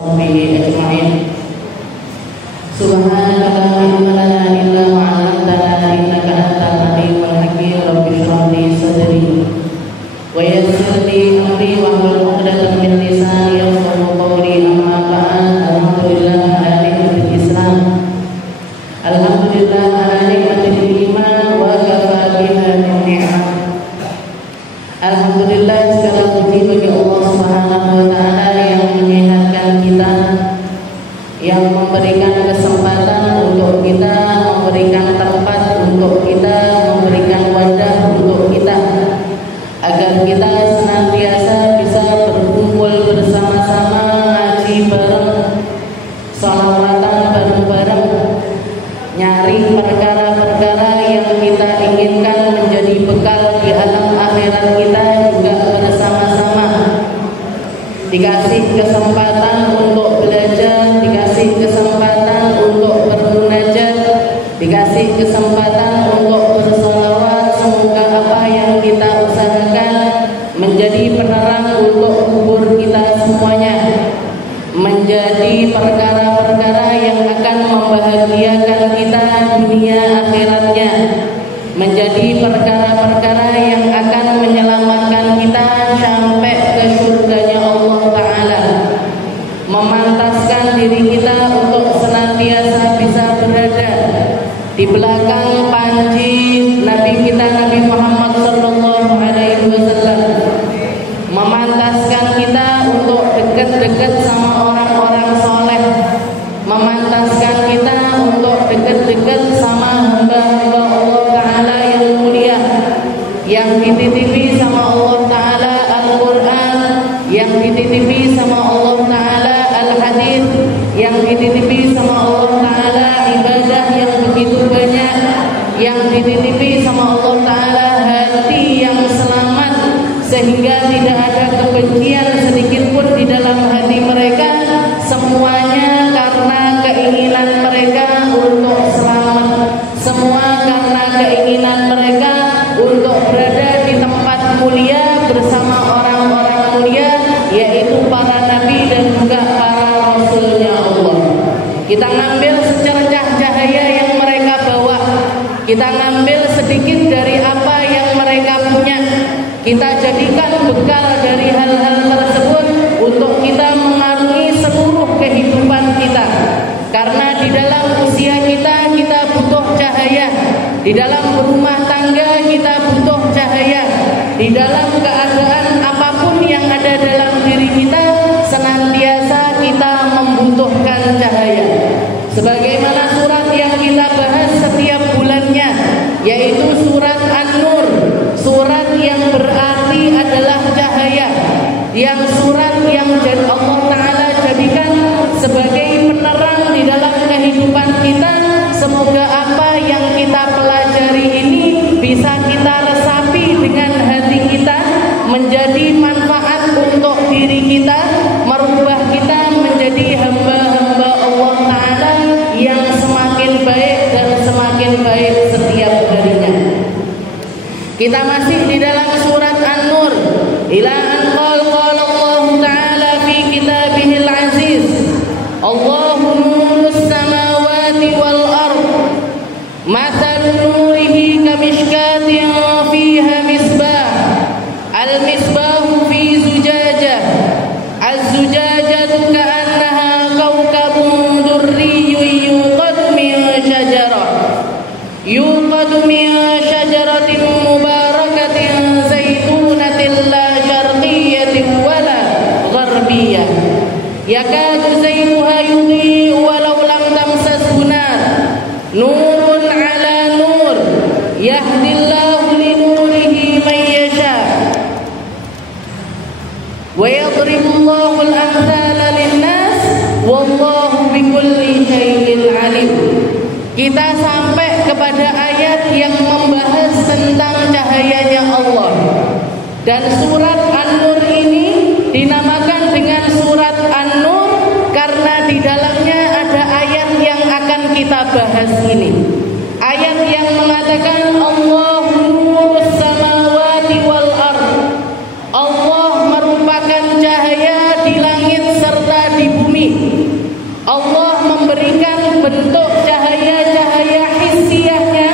وصحبه أجمعين. سبحانك لا علم لنا إلا ما علمتنا إنك أنت العليم الحكيم. رب اشرح لي صدري ويسر لي أمري واحلل عقدة من لساني يفقهوا قولي. أما بعد، الحمدلله على نعمة الإسلام، alhamdulillah ala nikmatil iman wa kafa biha min ni'am. Alhamdulillah, segala puji bagi Allah Subhanahu wa taala yang menyehatkan kita, yang memberikan kesempatan untuk kita, memberikan tempat untuk kita, memberikan wadah untuk kita, agar kita senantiasa bisa berkumpul bersama-sama, ngaji bareng, sholawatan bareng-bareng, nyari perkara-perkara yang kita inginkan menjadi bekal di alam akhirat kita juga bersama-sama. Dikasih kesempatan untuk belajar, dikasih kesempatan untuk bermunajat, dikasih kesempatan untuk bersolawat. Semoga apa yang kita usahakan menjadi penerang untuk kubur kita semuanya, menjadi perkara-perkara yang akan membahagiakan kita dunia akhiratnya, menjadi perkara-perkara yang akan menyelamatkan kita sampai ke surganya Allah Ta'ala, memantaskan diri kita untuk senantiasa bisa berada di belakang panji Nabi kita Nabi Muhammad Sallallahu Alaihi Wasallam, memantaskan kita untuk dekat-dekat sama orang-orang soleh, memantaskan kita untuk dekat-dekat sama hamba-hamba Allah Ta'ala yang mulia, yang dititipi sama Allah Ta'ala Al-Quran, yang dititipi sama Allah Ta'ala Al-Hadis, yang dititipi sama Allah Ta'ala ibadah yang begitu banyak, yang dititipi sama Allah Ta'ala hati yang selamat, sehingga tidak ada kebencian sedikit pun di dalam hati mereka. Semuanya karena keinginan mereka untuk selamat, semua karena keinginan mereka untuk berada di tempat mulia bersama orang-orang mulia, yaitu para nabi dan juga para rasulnya Allah. Kita ngambil secercah cahaya yang mereka bawa, kita ngambil sedikit dari apa yang mereka punya, kita jadikan bekal dari hal-hal tersebut untuk kita mengarungi seluruh kehidupan kita. Karena di dalam usia kita, kita butuh cahaya. Di dalam berumah tangga kita butuh cahaya. Di dalam keadaan apapun yang ada dalam diri kita, senantiasa kita membutuhkan cahaya. Sebagaimana surat yang kita bahas setiap bulannya, yaitu surat An-Nur, surat yang berarti adalah cahaya, yang surat yang Allah Ta'ala jadikan sebagai penerang di dalam kehidupan kita. Semoga apa yang kita pelajari ini bisa kita resapi dengan hati kita, menjadi manfaat untuk diri kita, merubah kita menjadi hamba-hamba Allah Ta'ala yang semakin baik dan semakin baik setiap harinya. Kita masih di dalam surat An-Nur. Ila an qala Allah Ta'ala fi kitabihil aziz, Allahu nurus samawati wal ard, mathalu nurihi kamishkatin fiha misbah, al-misbahu fi zujajah, az-zujajatu ka'annaha kawkabun durriyyun yuqadu min syajaratin mubarakatin zaitunatin la syarqiyatin wala gharbiyah yakadu zaituha yudhi'u walau lam tamsashu nar, nurun ala nur, yahdillahu li nurihi man yasha wa yadribullahu al-amthala lin-nas wallahu bikulli syai'in alim. Kita sampai kepada ayat yang membahas tentang cahayanya Allah. Dan surat An-Nur ini dinamakan dengan surat An-Nur karena di dalamnya ada ayat yang akan kita bahas ini. Ayat yang mengatakan Allahu nurus samawati wal ard. Allah merupakan cahaya di langit serta di bumi. Allah memberikan bentuk cahaya-cahaya hissiyahnya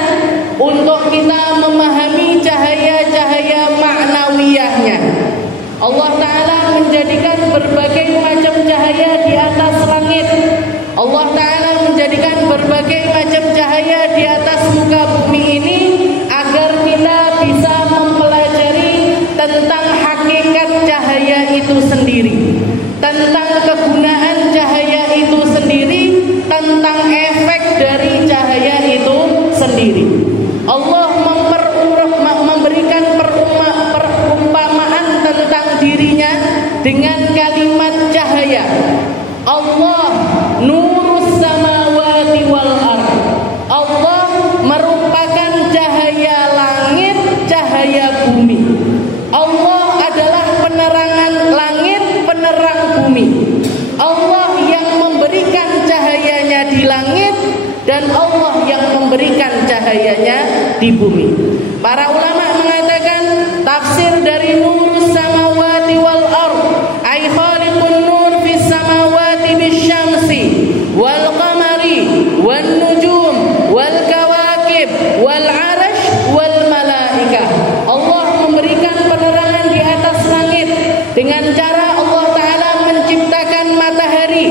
untuk kita memahami cahaya-cahaya ma'nawiyahnya. Allah Ta'ala menjadikan berbagai macam cahaya di atas langit. Allah Ta'ala menjadikan berbagai macam cahaya di atas muka bumi ini agar kita bisa mempelajari tentang hakikat cahaya itu sendiri, tentang kegunaan cahaya itu sendiri, tentang efek dari cahaya itu sendiri. Allah memberikan perumpamaan tentang dirinya dengan kalimat cahaya. Allah nurus samawati wal ard. Allah merupakan cahaya langit, cahaya bumi. Allah adalah penerangan langit, penerang bumi. Allah yang memberikan cahayanya di langit dan Allah yang memberikan cahayanya di bumi. Para ulama mengatakan tafsir dari nurus samawati wal ard ay khaliqun nur fis samawati bisyamsi wal qamari wan nujum wal kawakib wal arash wal malaikah. Allah memberikan penerangan di atas langit dengan cara Allah Ta'ala menciptakan matahari,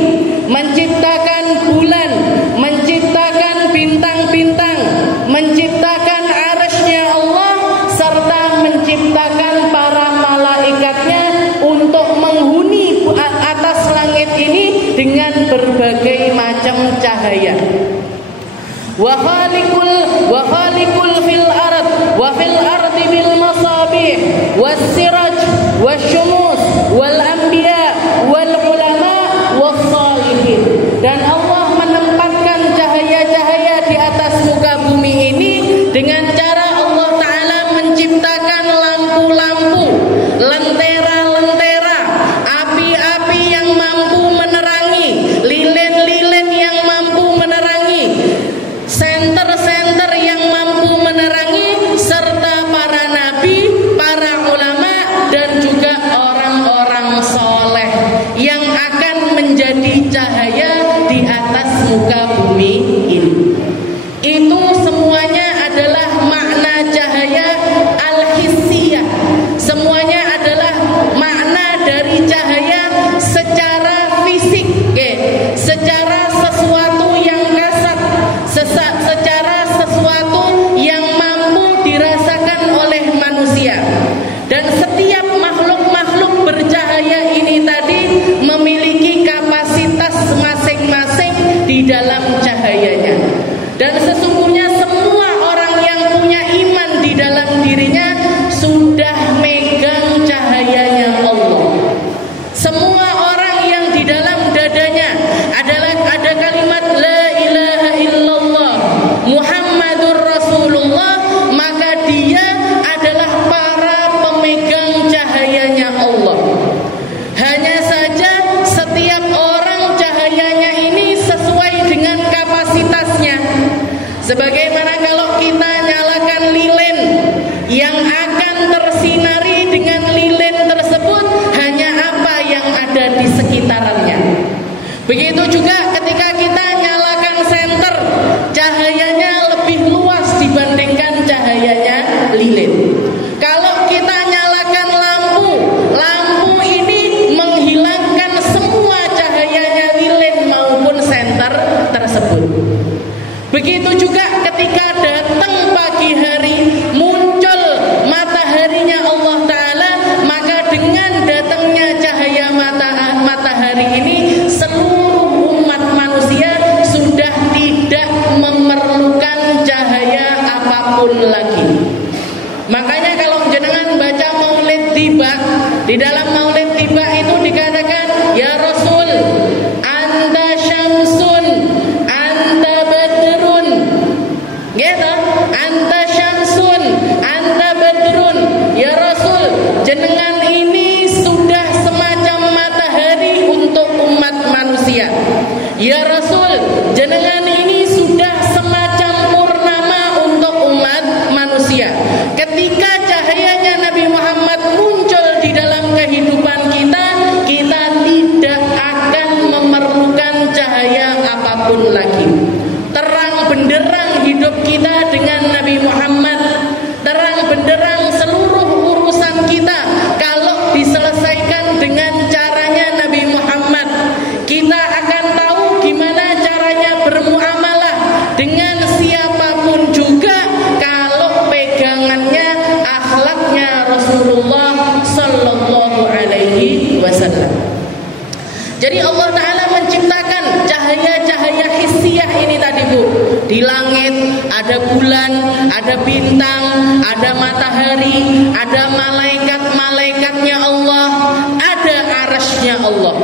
menciptakan bulan, menciptakan bintang-bintang, menciptakan arasy-Nya Allah, serta menciptakan para malaikatnya untuk menghuni atas langit ini dengan berbagai macam cahaya. Wa khaliqul fil ard wa fil ardi bil masabih was siraj was syumus wal anbiya wal ulama was salihin. Dan Allah menempatkan cahaya-cahaya di atas muka bumi ini dengan cara Allah Ta'ala menciptakan lampu-lampu, lentera-lentera, api-api yang mampu menerangi, lilin-lilin yang mampu menerangi, senter-senter yang mampu menerangi, serta para nabi, para ulama, dan juga orang-orang soleh yang akan menjadi cahaya di atas muka bumi ini. Itu semuanya adalah makna cahaya al-hissiyah. Semuanya adalah makna dari cahaya secara fisik, secara sesuatu yang kasat, secara sesuatu yang mampu dirasakan oleh manusia. Dan setiap makhluk-makhluk bercahaya ini tadi memiliki kapasitas masing-masing di dalam cahayanya. Dan sesungguhnya semua orang yang punya iman di dalam dirinya sudah megang cahayanya Allah. Semua orang yang di dalam dadanya ada kalimat la ilaha illallah Muhammadur Rasulullah, maka dia adalah para pemegang cahayanya Allah. Hanya saja setiap orang cahayanya ini sesuai dengan kapasitasnya. Sebagaimana kalau kita nyalakan lilin yang akan tersinari dengan lilin tersebut hanya apa yang ada di sekitarnya. Begitu juga ketika kita nyalakan senter, cahayanya lebih luas dibandingkan cahayanya lilin. Kalau kita nyalakan lampu, lampu ini menghilangkan semua cahayanya lilin maupun senter tersebut. Begitu juga ketika datang pagi hari, muncul mataharinya Allah Ta'ala, maka dengan datangnya cahaya matahari ini, seluruh umat manusia sudah tidak memerlukan cahaya apapun lagi. Makanya kalau jenengan baca Maulid Tiba, di dalam Maulid Tiba itu dikatakan, ya Rasul, anta syamsun, anta badrun, gitu, anta syamsun, anta badrun, ya Rasul, jenengan ini sudah semacam matahari untuk umat manusia. Ya Rasul, jenengan ini sudah semacam purnama untuk umat manusia. Ketika cahayanya Nabi Muhammad muncul di dalam kehidupan kita, kita tidak akan memerlukan cahaya Jadi Allah Ta'ala menciptakan cahaya-cahaya hissiyah ini tadi Bu. Di langit ada bulan, ada bintang, ada matahari, ada malaikat-malaikatnya Allah, ada arasy-Nya Allah.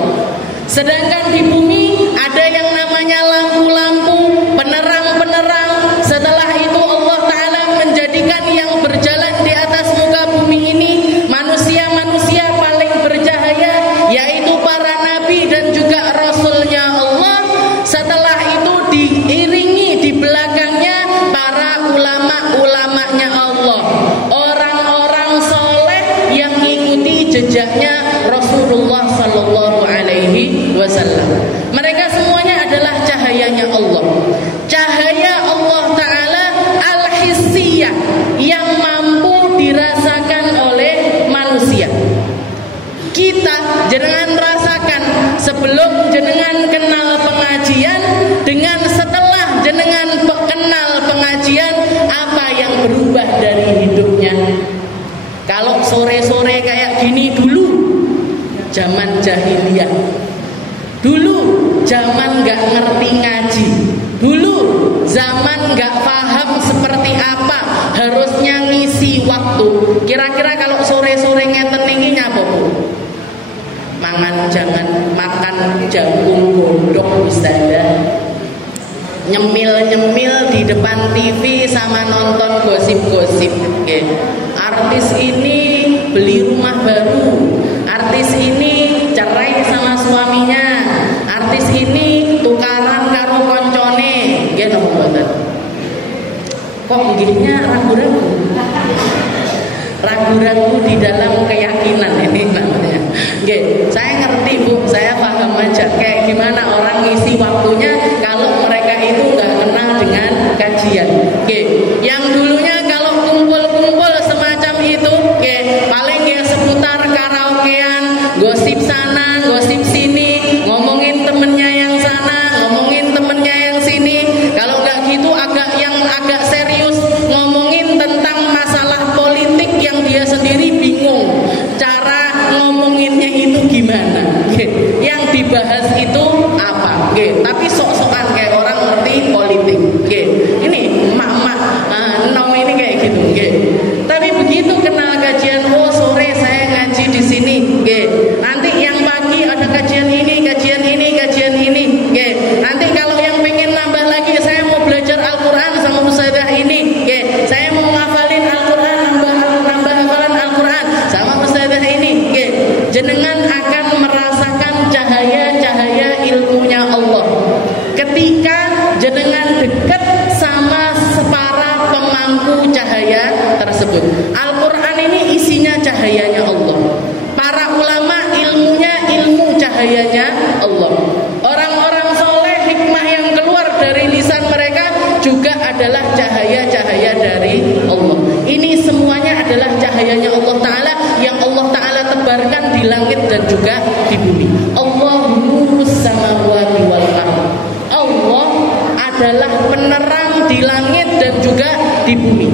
Sedangkan di bumi ada yang namanya lampu-lampu, penerang-penerang. Setelah itu Allah Ta'ala menjadikan yang berjalan di atas muka bumi ini manusia-manusia paling bercahaya, yaitu para nabi dan juga rasulnya Allah. Setelah itu diiringi di belakangnya para ulama-ulamanya Allah, orang-orang soleh yang mengikuti jejaknya Rasulullah Sallallahu Alaihi Wasallam. Mereka semuanya adalah cahayanya Allah. Cahaya Allah Ta'ala al-hissiyah yang mampu dirasakan oleh manusia. Kita jenengan rasakan sebelum jenengan kenal pengajian dengan setelah jenengan kenal pengajian, apa yang berubah dari hidupnya. Kalau sore-sore kayak gini dulu zaman jahiliyah, dulu zaman gak ngerti ngaji, dulu zaman gak paham seperti apa harusnya ngisi waktu. Kira-kira kalau sore-sore ngeten iki nyapa Bu? Makan jagung godok Ustazah, nyemil-nyemil di depan TV sama nonton gosip-gosip. Artis ini beli rumah baru, artis ini cerai sama suaminya, artis ini tukaran karo koncone. Nggih napa mboten? Kok gininya ragu-ragu? Ragu-ragu di dalam keyakinan ini namanya. Nggih, saya ngerti Bu, saya paham aja kayak gimana orang ngisi waktunya kalau mereka itu nggak kenal dengan kajian. Nggih, yang dulunya kalau kumpul-kumpul semacam itu, nggih, paling ya seputar karaokean, gosip sana, gosip sini, ngomongin temennya yang sana, ngomongin temennya yang sini. Kalau nggak gitu yang agak serius, ngomongin tentang masalah politik yang dia sendiri bingung cara ngomonginnya itu gimana. Yang dibahas itu apa? Tapi sok-sokan kayak orang ngerti politik. Ini mak-mak nom ini kayak gitu. Tapi begitu kenal kajian, oh sore saya ngaji di sini. Nanti yang pagi ada kajian ini, kajian ini, kajian ini. Nanti kalau yang pengen nambah lagi, saya mau belajar Al-Quran sama Ustazah ini. Saya mau ngafalin Al-Quran, nambah hafalan Al-Quran sama Ustazah ini. Jenengan akan merasakan cahaya-cahaya ilmunya Allah ketika jenengan dekat sama separa pemangku cahaya tersebut. Al-Quran ini isinya cahayanya Allah. Para ulama ilmunya ilmu cahayanya Allah. Orang-orang soleh hikmah yang keluar dari lisan mereka juga adalah cahaya-cahaya dari Allah. Ini semuanya adalah cahayanya Allah Ta'ala yang Allah Ta'ala tebarkan di langit dan juga di bumi. Allahu nurus samawati wal ardh. Allah adalah penerang di langit dan juga di bumi.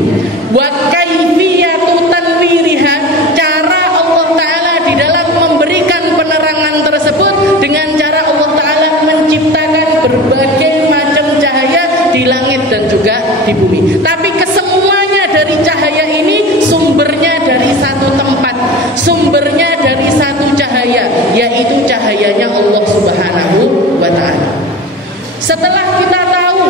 Wa kaifiyatu tanwiriha, cara Allah Ta'ala di dalam memberikan penerangan tersebut dengan cara Allah Ta'ala menciptakan berbagai macam cahaya di langit dan juga di bumi. Tapi kesemuanya dari cahaya ini sumbernya dari satu tempat, sumbernya dari satu cahaya, yaitu cahayanya Allah Subhanahu wa Ta'ala. Setelah kita tahu,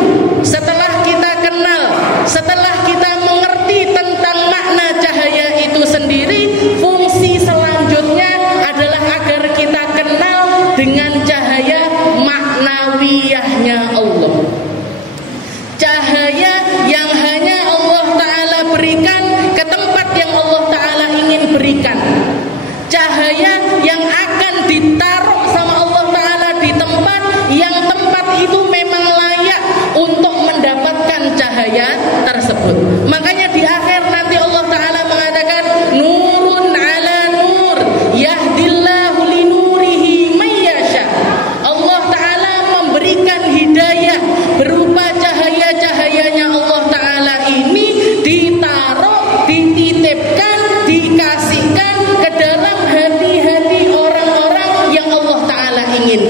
setelah kita kenal, setelah kita mengerti tentang makna cahaya itu sendiri, fungsi selanjutnya adalah agar kita kenal dengan cahaya maknawiyahnya Allah. Cahaya yang hanya Allah Ta'ala berikan ke tempat yang Allah Ta'ala ingin berikan. Cahaya yang akan ditaruh sama Allah Ta'ala di tempat yang tempat itu memang layak untuk mendapatkan cahaya tersebut. Makanya di akhir nanti Allah Ta'ala mengatakan nurun ala nur yahdillahu linurihi mayyasha. Allah Ta'ala memberikan hidayah berupa cahaya-cahayanya Allah Ta'ala ini ditaruh, dititipkan, dikasihkan ke dalam hati-hati orang-orang yang Allah Ta'ala ingin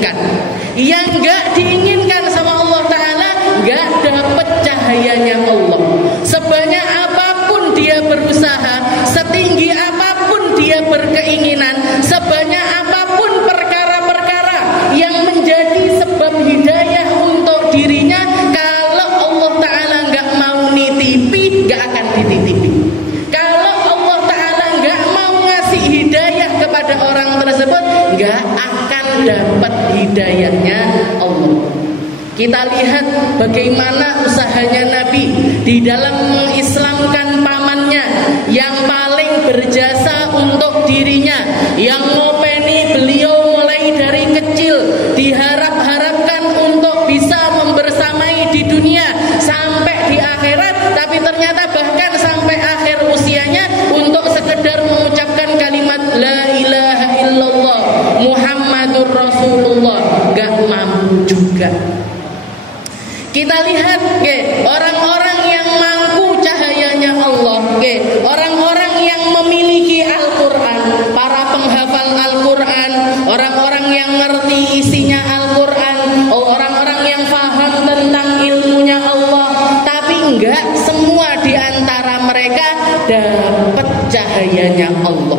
Yang gak diinginkan sama Allah Ta'ala gak dapat cahayanya Allah. Sebanyak apapun dia berusaha, setinggi apapun dia berkeinginan, sebanyak apapun perkara-perkara yang menjadi sebab hidayah untuk dirinya, kalau Allah Ta'ala gak mau nitipi, gak akan dititipi. Kalau Allah Ta'ala gak mau ngasih hidayah kepada orang tersebut, gak akan dapat hidayahnya Allah. Kita lihat bagaimana usahanya Nabi di dalam mengislamkan pamannya yang paling berjasa untuk dirinya, yang ngopeni beliau mulai dari kecil, diharap-harapkan untuk bisa membersamai di dunia sampai di akhirat, tapi ternyata bahkan sampai akhir usianya untuk sekedar mengucapkan kalimat la ilaha illallah Muhammadur Rasulullah gak mampu juga. Kita lihat orang-orang yang mampu cahayanya Allah, orang-orang yang memiliki Al-Quran, para penghafal Al-Quran, orang-orang yang ngerti isinya Al-Quran, orang-orang yang paham tentang ilmunya Allah, tapi enggak semua di antara mereka dapat cahayanya Allah.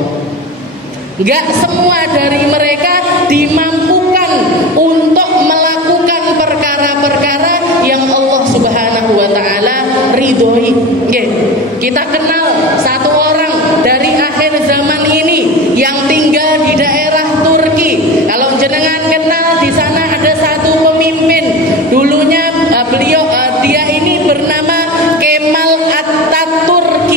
Enggak semua dari mereka dimampukan untuk melakukan perkara-perkara yang Allah Subhanahu wa Ta'ala ridhoi. Kita kenal satu orang dari akhir zaman ini yang tinggal di daerah Turki. Kalau jenengan kenal, di sana ada satu pemimpin. Dulunya dia ini bernama Kemal Atatürk.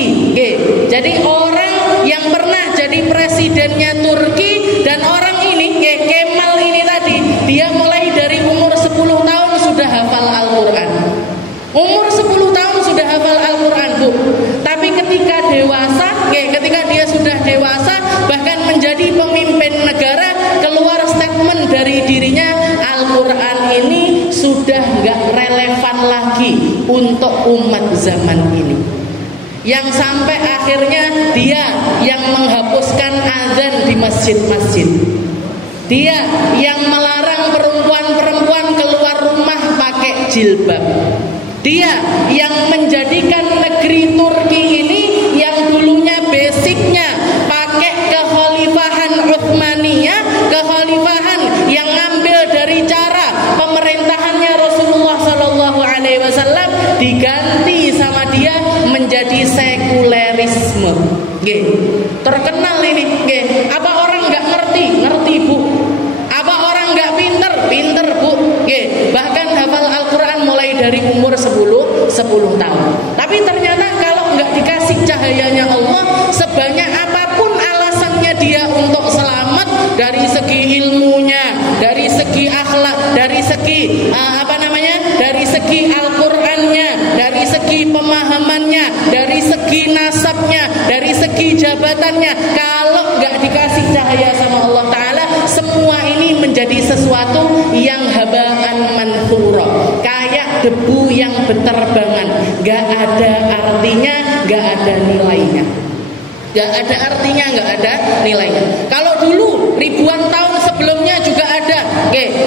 Jadi orang yang pernah jadi presidennya Turki, dan orang ini Kemal ini tadi, dia mulai dari umur 10 tahun sudah hafal Al-Quran. Umur 10 tahun sudah hafal Al-Quran, Bu. Tapi ketika dia sudah dewasa, bahkan menjadi pemimpin negara, keluar statement dari dirinya, Al-Quran ini sudah gak relevan lagi untuk umat zaman ini. Yang sampai akhirnya dia yang menghapuskan azan di masjid-masjid. Dia yang melarang perempuan-perempuan keluar rumah pakai jilbab. Dia yang menjadikan negeri Turki ini yang dulunya basicnya pakai kekhalifahan Utsmaniyah, kekhalifahan yang ngambil dari cara pemerintahannya Rasulullah SAW, diganti sama dia menjadi sekulerisme. Terkenal ini. Apa orang nggak ngerti? Ngerti, Bu. Apa orang nggak pinter? Pinter, Bu. Bahkan hafal Al-Quran mulai dari umur 10 tahun. Tapi ternyata kalau nggak dikasih cahayanya Allah, sebanyak apapun alasannya dia untuk selamat, dari segi ilmunya, dari segi akhlak, dari segi dari segi Al-Qurannya, dari segi pemahamannya, dari segi nasabnya, dari segi jabatannya, kalau nggak dikasih cahaya sama Allah Ta'ala, semua ini menjadi sesuatu yang habaan manthura, kayak debu yang berterbangan, nggak ada artinya, nggak ada nilainya. Gak ada artinya, gak ada nilainya. Kalau dulu ribuan tahun sebelumnya juga ada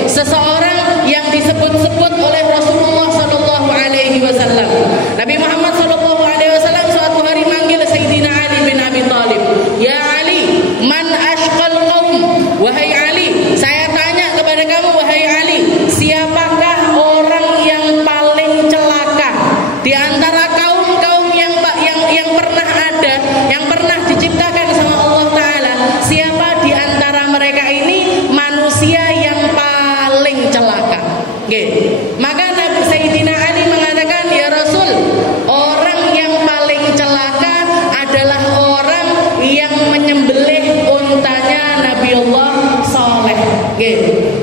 seseorang yang disebut-sebut oleh Rasulullah SAW. Nabi Muhammad SAW suatu hari manggil Sayyidina Ali bin Abi Thalib. Ya Ali, man ashqal qaum? Wahai Ali, saya tanya kepada kamu, wahai Ali, siapakah orang yang paling celaka di antara kaum-kaum yang pernah ada, yang pernah diciptakan sama Allah Ta'ala? Siapa di antara mereka ini manusia yang paling celaka? Maka Nabi Sayyidina Ali mengatakan, ya Rasul, orang yang paling celaka adalah orang yang menyembelih untanya Nabi Allah Saleh.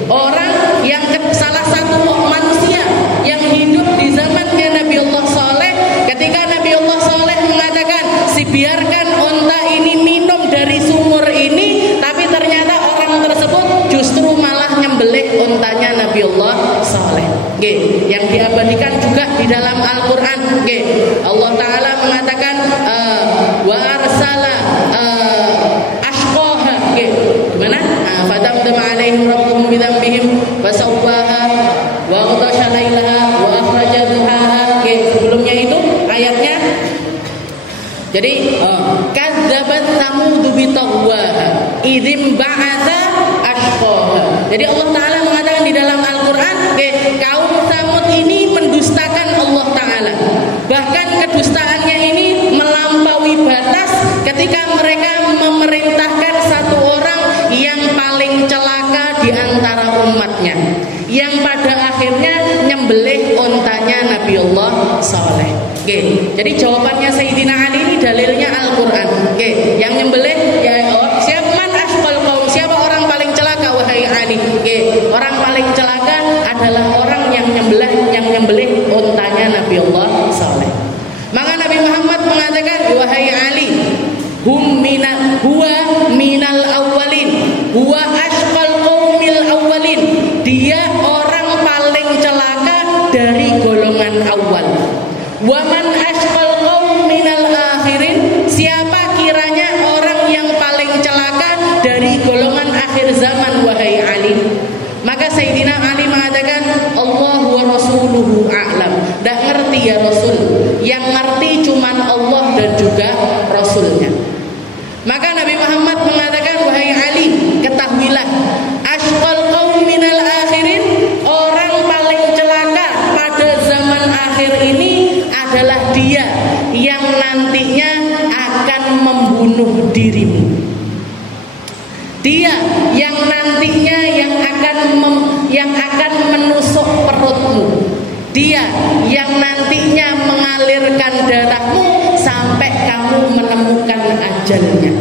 Orang yang salah satu manusia yang hidup di zamannya Nabi Allah Saleh, ketika Nabi Allah Saleh mengatakan, biarkan unta ini minum dari sumur ini, tapi ternyata orang tersebut justru malah nyembelih untanya Nabi Allah Saleh. Yang diabadikan juga di dalam Al-Quran. Allah Ta'ala mengatakan wa arsala ashqaha. Gimana? Fadamdam alaihim rabbuhum bidambihim fasawwaha Jadi kadzabat Tsamud bi taghwaha idzim ba'atsa ashqaha. Jadi Allah Taala mengatakan di dalam Al-Qur'an, kaum Tsamud ini mendustakan Allah Taala. Bahkan kedustaannya ini melampaui batas ketika mereka memerintahkan satu orang yang paling celaka di antara umatnya, yang pada akhirnya nyembelih ontanya Nabiullah Saleh. Jadi jawabannya Sayyidina Ali ini dalilnya Al-Quran. Yang nyembelih ya siapa man ashqal qaum, siapa orang paling celaka wahai Ali? Orang paling celaka adalah orang yang nyembelih ontanya Nabiullah Saleh. Maka Nabi Muhammad mengatakan, wahai Ali, huwa minal awwalin, huwa ashqal qaumil awwalin. Dia orang paling celaka dari golongan awal. Wa man ashqal qaum minal akhirin. Siapa kiranya orang yang paling celaka dari golongan akhir zaman wahai Ali? Maka Sayyidina Ali mengatakan, Allah wa rasuluhu a'lam. Tak ngerti ya Rasul, yang ngerti cuman Allah dan juga Rasulnya. Maka Nabi Muhammad mengatakan, wahai Ali, ketahuilah, ashqal qaum minal akhirin, orang paling celaka pada zaman akhir ini adalah dia yang nantinya akan membunuh dirimu. Dia yang nantinya yang akan menusuk perutmu. Dia yang nantinya mengalirkan darahmu sampai kamu menemukan ajalnya.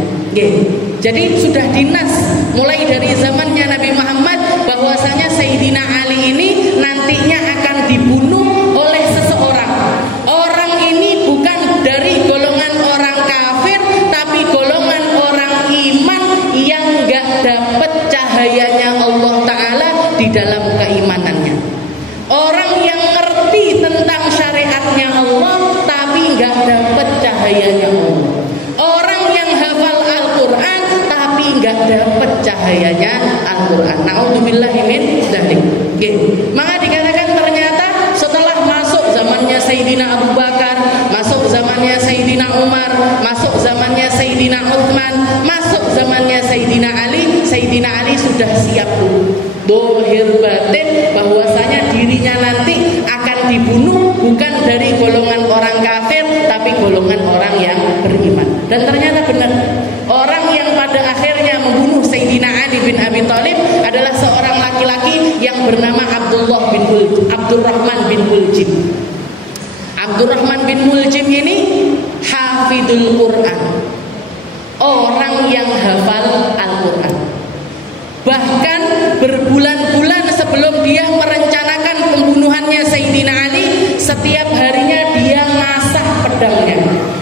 Jadi sudah dinas mulai dari zamannya Nabi Muhammad bahwasanya Sayyidina Ali ini nantinya akan dibunuh oleh seseorang. Orang ini bukan dari golongan orang kafir, tapi golongan orang iman yang gak dapat cahayanya Allah Ta'ala di dalam keimanannya. Orang yang ngerti tentang syariatnya Allah tapi gak dapat cahayanya Allah. Orang yang hafal Al-Quran tapi gak dapat cahayanya Al-Quran. Na'udzubillahi min dzalik. Maka dikatakan ternyata setelah masuk zamannya Sayyidina Abu Bakar, masuk zamannya Sayyidina Umar, masuk zamannya Sayyidina Utsman, masuk zamannya Sayyidina Ali, Sayyidina Ali sudah siap dohir batin bahwasanya dirinya nanti akan dibunuh bukan dari golongan orang kafir tapi golongan orang yang beriman. Dan ternyata benar, orang yang pada akhirnya membunuh Sayyidina Ali bin Abi Thalib adalah seorang laki-laki yang bernama Abdurrahman bin Muljim. Abdurrahman bin Muljim ini hafidul Quran, orang yang hafal Al-Quran. Bahkan berbulan-bulan sebelum dia merencanakan pembunuhannya Sayyidina Ali, setiap harinya dia ngasah pedangnya.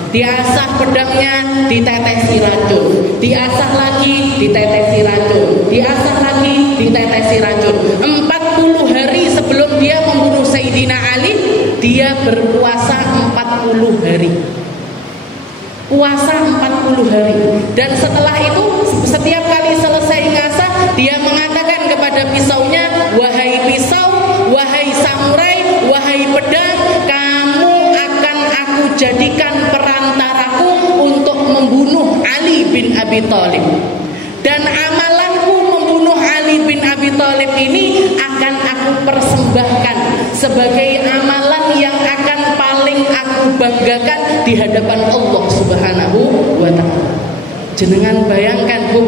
Diasah pedangnya, ditetesi racun. Diasah lagi, ditetesi racun. Diasah lagi, ditetesi racun. 40 hari sebelum dia membunuh Sayyidina Ali, dia berpuasa 40 hari. Puasa 40 hari. Dan setelah itu setiap kali selesai ngasah, dia mengatakan kepada pisaunya, wahai pisau, wahai samurai, wahai pedang, kamu akan aku jadikan perantaraku untuk membunuh Ali bin Abi Thalib. Dan amalanku membunuh Ali bin Abi Thalib ini akan aku persembahkan sebagai amalan yang akan paling aku banggakan di hadapan Allah Subhanahu wa ta'ala. Jenengan bayangkan Bu,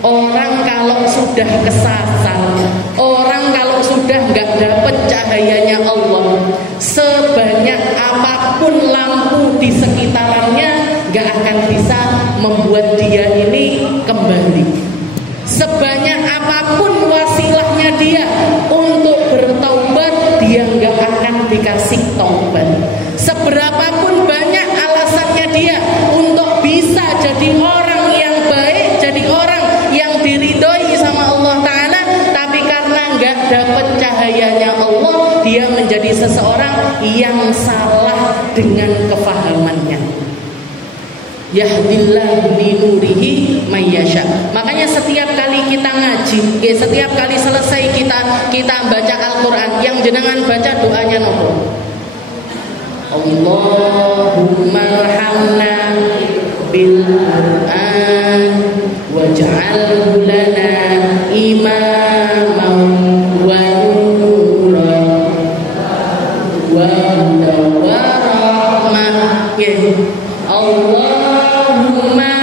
orang kalau sudah kesasar, orang kalau sudah gak dapat cahayanya Allah, sebanyak apapun lampu di sekitarnya gak akan bisa membuat dia ini kembali. Sebanyak apapun wasilahnya dia untuk bertaubat, dia gak akan dikasih taubat. Seberapapun banyak alasannya dia untuk bisa jadi orang yang baik, jadi orang yang diridhoi sama Allah Ta'ala, tapi karena gak dapat cahayanya Allah, dia menjadi seseorang yang salah dengan kefahamannya. Yahdillahu li nurihi may yasha. Makanya setiap kali kita ngaji, setiap kali selesai kita baca Al-Qur'an, yang jenengan baca doanya nopo? Allahumma arhamna bil Qur'an waj'alhu lana imaman wa nuran wa hudan wa rahmah. Allahumma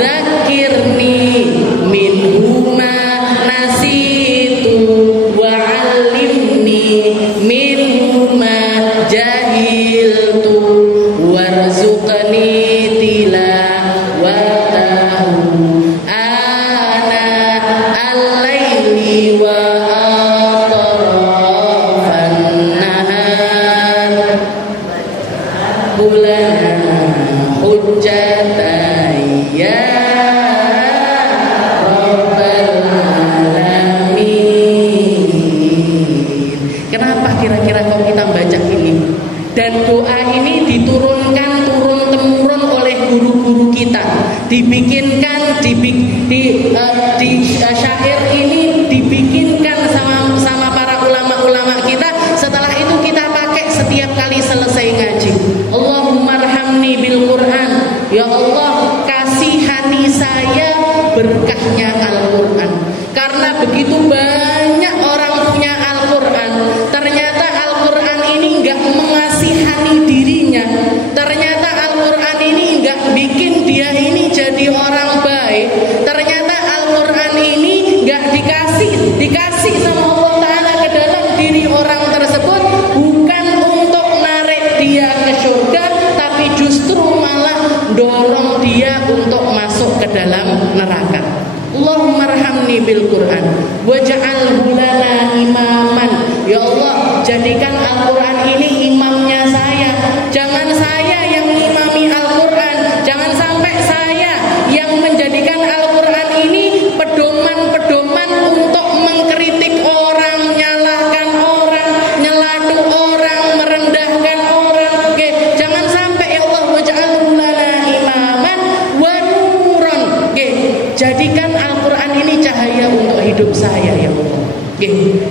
dzakirni minhuma nasitu wa 'allimni minhuma jahiltu warzuqni tilawatahu ana al-laili wa atrafan nahar bulana hujjatan ya rabbal alamin. Kenapa kira-kira kok kita baca ini? Dan doa ini diturunkan turun-temurun oleh guru-guru kita, dibikinkan syair ini dibikinkan sama para ulama-ulama kita. Setelah itu kita pakai setiap kali selesai ngaji. Allahumma arhamni bil Qur'an, ya Allah kasihani saya berkahnya Al-Qur'an. Karena begitu banyak orang punya Al-Qur'an, ternyata Al-Qur'an ini enggak mengasihani dirinya. Ternyata Al-Qur'an ini enggak bikin dia ini jadi orang baik. Ternyata Al-Qur'an ini enggak dikasih sama Allah Ta'ala ke dalam diri orang tersebut, bukan untuk narik dia ke surga, tapi justru malah dorong dia untuk masuk ke dalam neraka. Allahumma arhamni bil Qur'an waj'alhu lana imaman. Ya Allah, jadikan Al-Qur'an ini imamnya saya. Jangan saya yang imami Al-Qur'an. Jangan sampai saya yang menjadikan Al-Qur'an ini pedoman-pedoman untuk mengkritik orang, nyalahkan orang, nyeladu orang, merendahkan orang. Oke, jangan sampai ya Allah waj'alhu lana imaman wa nuran. Oke, jadikan Al-Qur'an ini cahaya untuk hidup saya ya Allah.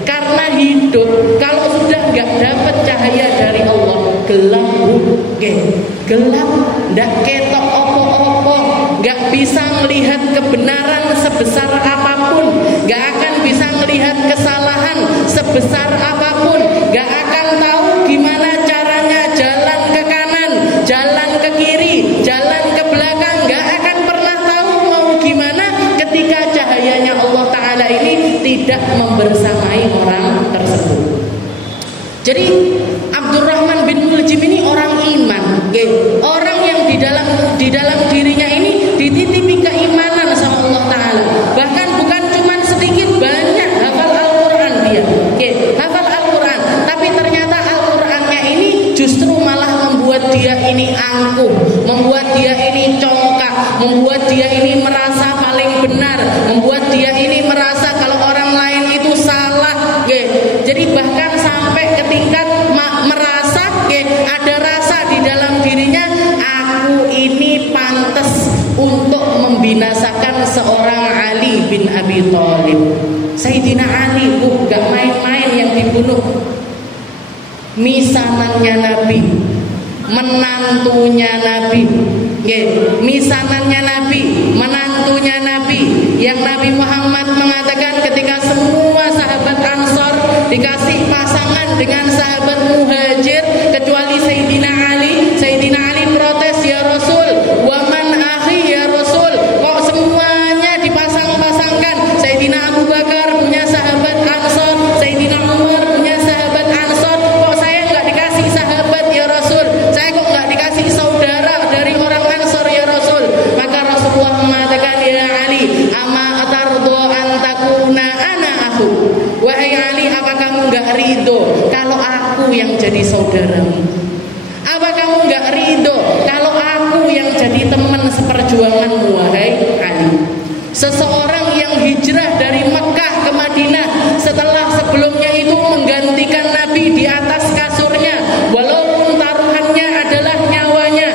Karena hidup kalau sudah nggak dapat cahaya dari Allah, gelap, gelap, ndak ketok opo-opo, nggak bisa melihat kebenaran sebesar apapun, nggak akan bisa melihat kesalahan sebesar apapun, nggak akan tahu gimana caranya jalan ke kanan, jalan ke kiri, jalan ke belakang, nggak akan pernah tahu mau gimana ketika cahayanya Allah Ta'ala ini tidak membersamai orang tersebut. Jadi Abdurrahman bin Muljim ini orang iman, orang yang di dalam dirinya ini dititipi keimanan sama Allah Ta'ala. Bahkan bukan cuma sedikit, banyak hafal Al-Quran dia, hafal Al-Quran. Tapi ternyata Al-Qurannya ini justru malah membuat dia ini angkuh, membuat dia ini congkak, membuat dia ini merasa paling benar, membuat dia ini merasa kalau orang lain itu salah. Jadi bahkan sampai ke tingkat merasa ada rasa di dalam dirinya, aku ini pantas untuk membinasakan seorang Ali bin Abi Thalib. Sayyidina Ali gak main-main yang dibunuh. Misanannya Nabi, menantunya Nabi, misanannya Nabi, menantunya Nabi, yang Nabi Muhammad mengatakan ketika semua sahabat Ansor dikasih pasangan dengan sahabat Muhajir kecuali Sayyidina Ali. Sayyidina Ali protes, ya Rasul, waman akhi ya Rasul, kok semuanya dipasang-pasangkan? Sayyidina Abu Bakar punya sahabat Ansor, Sayyidina Umar punya sahabat Ansor, kok saya nggak dikasih sahabat ya Rasul? Saya kok nggak dikasih saudara dari orang Ansor ya Rasul? Maka Rasulullah mengatakan, ya Ali, ama atardo antakuna ana aku. Wahai Ali, apa kamu nggak ridho kalau aku yang jadi saudaramu? Apa kamu nggak ridho kalau aku yang jadi teman seperjuanganmu? Wahai Ali, seseorang yang hijrah dari Mekah ke Madinah setelah sebelumnya itu menggantikan Nabi di atas kasurnya, walaupun taruhannya adalah nyawanya.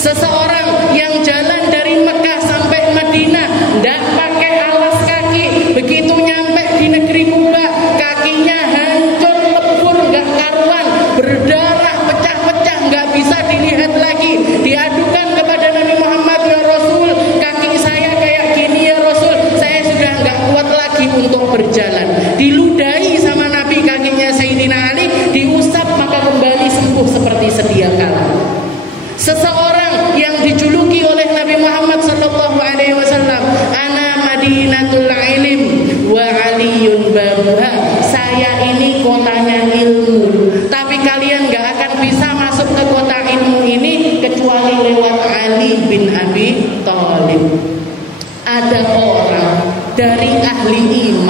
Seseorang yang jalan dari Mekah sampai Madinah tidak pakai alas kaki, begitu nyampe di negeri Kuba kakinya hancur lebur nggak karuan, berdarah pecah-pecah, nggak bisa dilihat lagi. Diadukan kepada Nabi Muhammad, ya Rasul,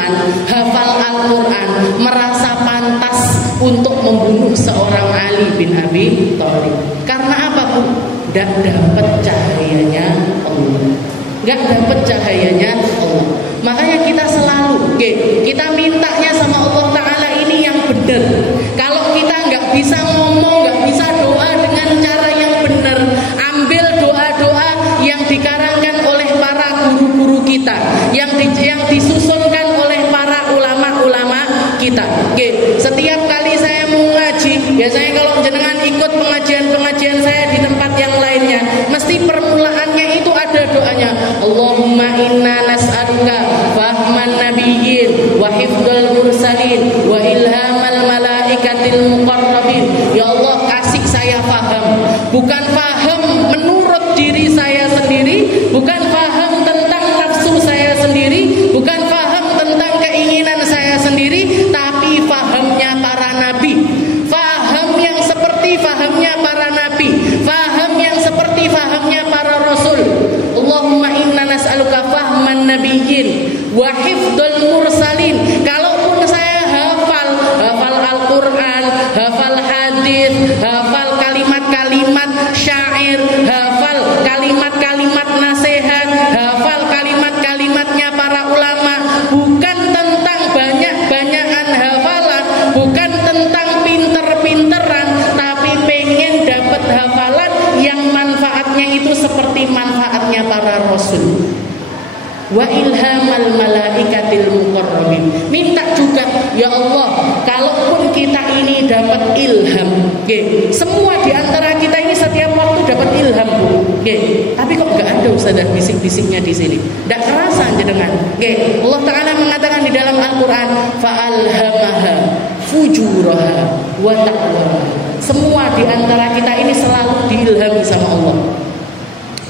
Quran, hafal Al-Quran, merasa pantas untuk membunuh seorang Ali bin Abi Thalib. Karena apa, Bu? Tidak dapat cahayanya Allah. Nggak dapat cahayanya Allah. Makanya kita selalu, kita mintanya sama Allah Ta'ala ini yang benar. Kalau kita nggak bisa ngomong, nggak bisa doa dengan cara yang benar, ambil doa-doa yang dikarangkan oleh para guru-guru kita, yang disusunkan oleh para ulama-ulama kita. Setiap kali saya mau ngaji, biasanya kalau jenengan ikut pengajian-pengajian saya di tempat yang lainnya, mesti permulaannya itu ada doanya. Allahumma inna nas'aluka fahman nabiyyin wa hifdzal mursalin wa ilhamal malaikatil muqarrabin. Ya Allah, kasih saya faham, bukan faham menurut diri saya sendiri, bukan faham tentang nafsu saya sendiri, bukan faham tentang keinginan saya sendiri, tapi fahamnya para nabi, faham yang seperti fahamnya para nabi, faham yang seperti fahamnya para rasul. Allahumma inna nas'aluka fahman nabiyyin wa hifdzal mursalin. Kalaupun saya hafal Al-Quran, hafal hadis, hafal kalimat-kalimat syair, hafal kalimat-kalimat nasihat, hafal kalimat-kalimatnya para ulama, bukan tentang banyak-banyakan hafalan, bukan tentang pinter-pinteran, tapi pengen dapat hafalan yang manfaatnya itu seperti manfaatnya para rasul. Wa ilhamal malaikatil muqarrabin. Minta juga, ya Allah, kalaupun kita ini dapat ilham, semua di antara kita ini setiap waktu dapat ilham, Bu. Tapi kok enggak ada Ustazah bisik-bisiknya di sini. Enggak kerasa jenengan. Allah Ta'ala mengatakan di dalam Al-Qur'an, fa'alhamaha fujuraha wa taqwaha. Semua di antara kita ini selalu diilhami sama Allah.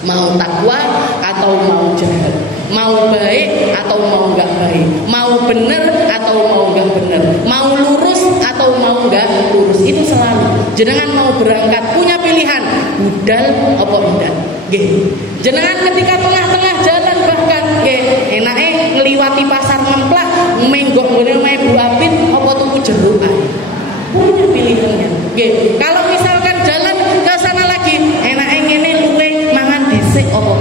Mau takwa atau mau jahat, mau baik atau mau enggak baik, mau benar atau mau enggak benar, mau lurus atau mau enggak lurus, itu selalu. Jenengan mau berangkat punya pilihan, budal apa enggak. Jenengan ketika tengah-tengah jalan bahkan enake ngliwati pasar Ngemplak, menggok ngene omahe Bu Apit apa tuku jeruk ae. Punya pilihannya. Kalau misalkan jalan ke sana lagi, enake ngene luwe mangan dhisik apa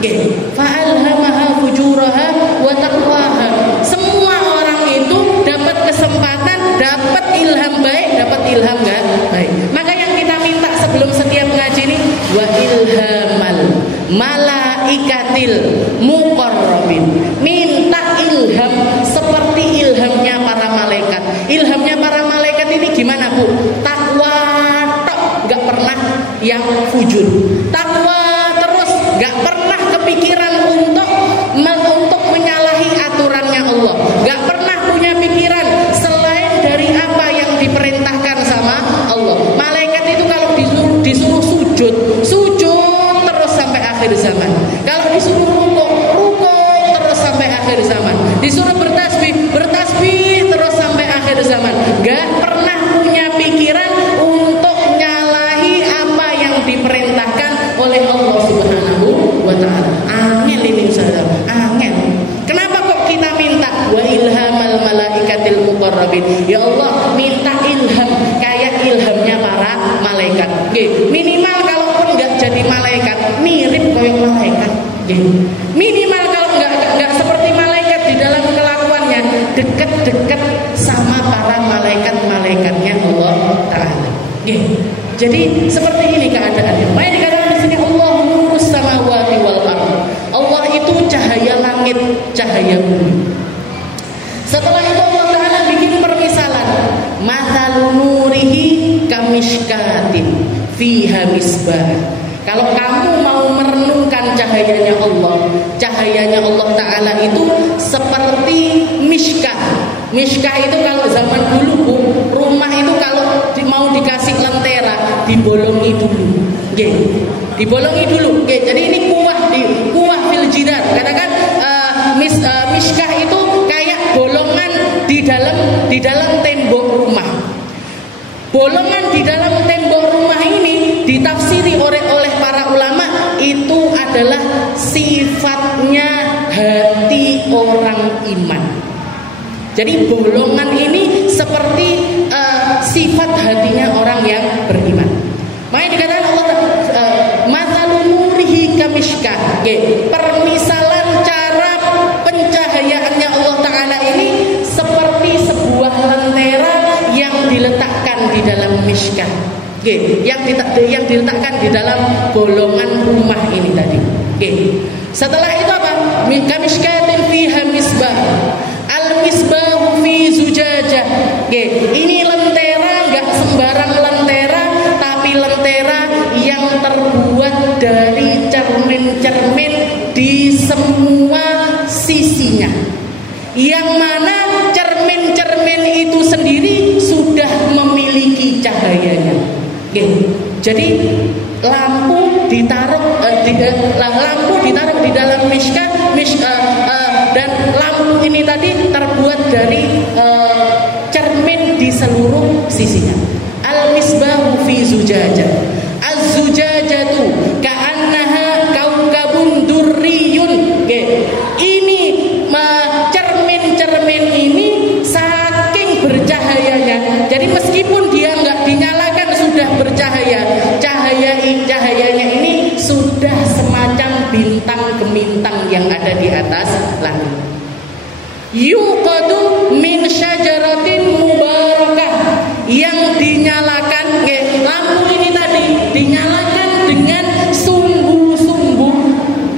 piye. Fa'alhamaha fujuraha wa taqwaha. Semua orang itu dapat kesempatan, dapat ilham baik, dapat ilham enggak baik. Maka yang kita minta sebelum setiap ngaji ini, wa ilhamal malaikatil muqarrabin. Minta ilham seperti ilhamnya para malaikat. Ilhamnya para malaikat ini gimana, Bu? Takwa tok, enggak pernah yang fujur. Takwa terus, enggak pernah kepikiran untuk menyalahi aturannya Allah. Enggak pernah punya pikiran selain dari apa yang diperintahkan sama Allah. Malaikat itu kalau disuruh sujud terus sampai akhir zaman. Kalau disuruh rukuk terus sampai akhir zaman. Disuruh bertasbih terus sampai akhir zaman. Enggak pernah punya pikiran untuk nyalahi apa yang diperintahkan oleh Allah Subhanahu wa Ta'ala. Angel ini saudara, angel. Kenapa kok kita minta wa ilhamal malaikatil muqarrabin? Ya Allah, minta ilham kayak ilhamnya para malaikat. Minimal kalaupun enggak jadi malaikat, mirip kayak malaikat. Minimal kalau enggak seperti malaikat di dalam kelakuannya, dekat-dekat sama para malaikat-malaikatnya Allah Ta'ala. Jadi seperti ini keadaannya. Makanya dikatakan di sini Allah nurus samawati wal ardh. Allah itu cahaya langit, cahaya bumi. Setelah itu Allah Ta'ala bikin permisalan. Mathalun nurihi kamishkatin fiha misbah. Kalau kamu mau merenungkan cahayanya Allah Ta'ala itu seperti miskah. Miskah itu kalau zaman dulu, Bu, rumah itu kalau mau dikasih lentera dibolongi dulu. Dibolongi dulu. Jadi ini kuah fil jidar. Katakan miskah itu kayak bolongan di dalam tembok rumah. Bolongan di dalam tembok rumah ini ditafsiri oleh para ulama itu adalah sifatnya hati orang iman. Jadi bolongan ini seperti sifat hatinya orang yang beriman. Makanya dikatakan Allah mathalun nurihi kamishkah. Permisalan cara pencahayaannya Allah Ta'ala ini seperti sebuah lentera yang diletakkan di dalam mishkah. Yang diletakkan di dalam bolongan rumah ini tadi. Setelah itu apa? Kamishkatin fiha misbah. Al-misbahu fi zujajah. Ini lentera, enggak sembarang lentera, tapi lentera yang terbuat dari cermin-cermin di semua sisinya. Yang mana cermin-cermin itu sendiri sudah memiliki cahayanya. Jadi lampu ditaruh di dalam mishkah dan lampu ini tadi terbuat dari cermin di seluruh sisinya. Al-misbahu fi zujajah. Az-zujajatu ka'annaha kaukabun durriyun. Ini cermin-cermin ini saking bercahayanya. Jadi meskipun dia nggak dinyalakan sudah bercahaya. Cahayanya ini sudah semacam bintang gemintang yang ada di atas langit. Yuqadu min syajaratin mubarakah, yang dinyalakan, lampu ini tadi dinyalakan dengan sumbu-sumbu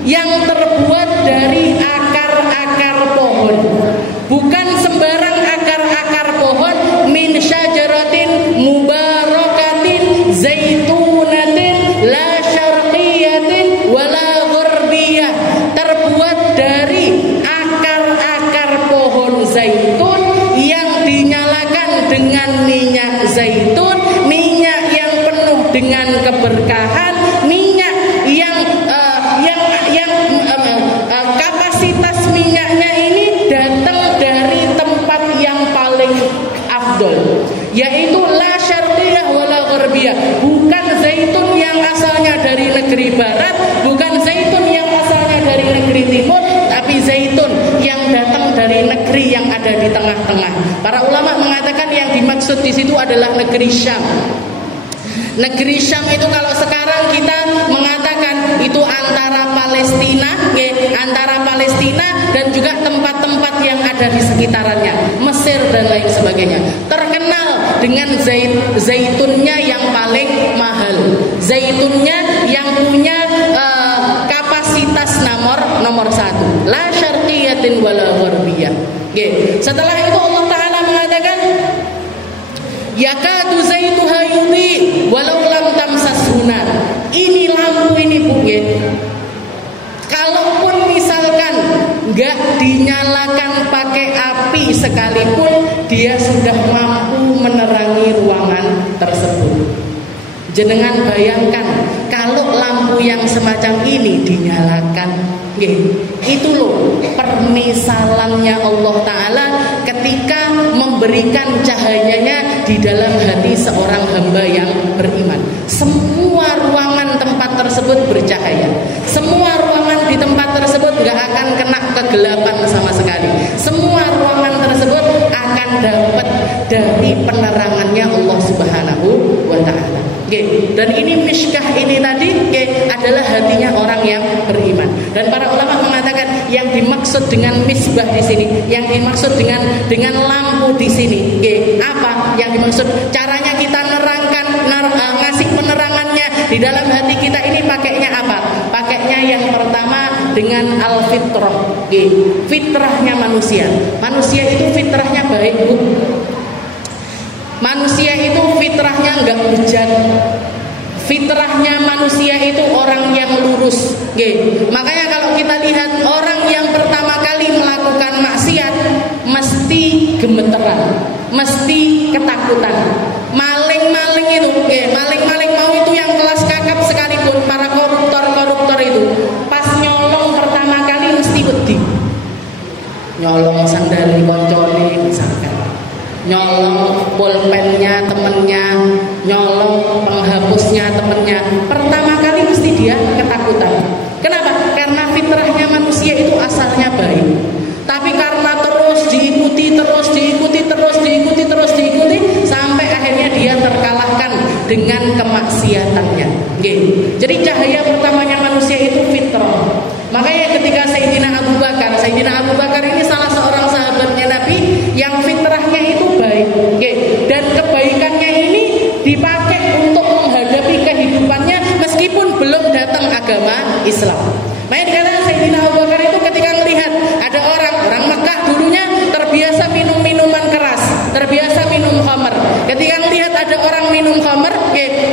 yang terbuat dari akar-akar pohon. Bukan sembarang akar-akar pohon, min syajaratin mubarakatin zaitunatin la syarqiyatin wala gharbiyah, terbuat dari akar-akar pohon zaitun yang dinyalakan dengan minyak zaitun, minyak yang penuh dengan keberkahan, minyak yang kapasitas minyaknya ini datang dari tempat yang paling afdol, yaitu la syarqiyah wala gharbiyah, bukan zaitun yang asalnya dari negeri barat, bukan zaitun yang asalnya dari negeri timur, tapi zaitun yang datang dari negeri yang ada di tengah-tengah. Para ulama mengatakan yang dimaksud di situ adalah negeri Syam. Negeri Syam itu kalau sekarang kita mengatakan itu antara Palestina dan juga tempat-tempat yang ada di sekitarannya, Mesir dan lain sebagainya. Terkenal dengan zaitunnya yang paling mahal, zaitunnya yang punya kapasitas nomor 1, la syarqiyatin wala gharbiyah. Setelah itu Allah Ta'ala mengatakan yakadu zaituha yudhi walau lam tamsashu nar. Ini lampu ini Bu, kalaupun misalkan enggak dinyalakan pakai api sekalipun, dia sudah mampu menerangi ruangan tersebut. Jenengan bayangkan kalau lampu yang semacam ini dinyalakan, itu loh permisalannya Allah Ta'ala ketika memberikan cahayanya di dalam hati seorang hamba yang beriman. Semua ruangan tempat tersebut bercahaya. Semua ruangan di tempat tersebut gak akan kena kegelapan sama sekali. Semua ruangan tersebut akan dapat dari penerangannya Allah Subhanahu wa Ta'ala. Dan ini mishkah ini tadi adalah hatinya orang yang beriman. Dan para ulama mengatakan yang dimaksud dengan misbah di sini, yang dimaksud dengan lampu di sini, apa yang dimaksud? Caranya kita ngasih penerangannya di dalam hati kita ini pakainya apa? Pakainya yang pertama dengan al-fitrah, fitrahnya manusia. Manusia itu fitrahnya baik, Bu. Manusia itu fitrahnya enggak bejat. Fitrahnya manusia itu orang yang lurus. Makanya kalau kita lihat orang yang pertama kali melakukan maksiat mesti gemeteran, mesti ketakutan. Maling-maling itu, maling-maling mau itu yang kelas kakap sekalipun, para koruptor itu pas nyolong pertama kali mesti wedi. Nyolong sandal koncone misalkan, nyolong pulpennya temennya, nyolong penghapusnya temennya, pertama kali mesti dia ketakutan. Kenapa? Karena fitrahnya manusia itu asalnya baik, tapi karena terus diikuti, terus dengan kemaksiatannya. Jadi cahaya pertamanya manusia itu fitrah. Makanya ketika Sayyidina Abu Bakar ini salah seorang sahabatnya Nabi yang fitrahnya itu baik, dan kebaikannya ini dipakai untuk menghadapi kehidupannya meskipun belum datang agama Islam. Makanya dikatakan Sayyidina Abu Bakar itu ketika melihat ada orang Mekah dulunya terbiasa minum minuman keras, terbiasa minum khamr. Ketika melihat ada orang minum khamr,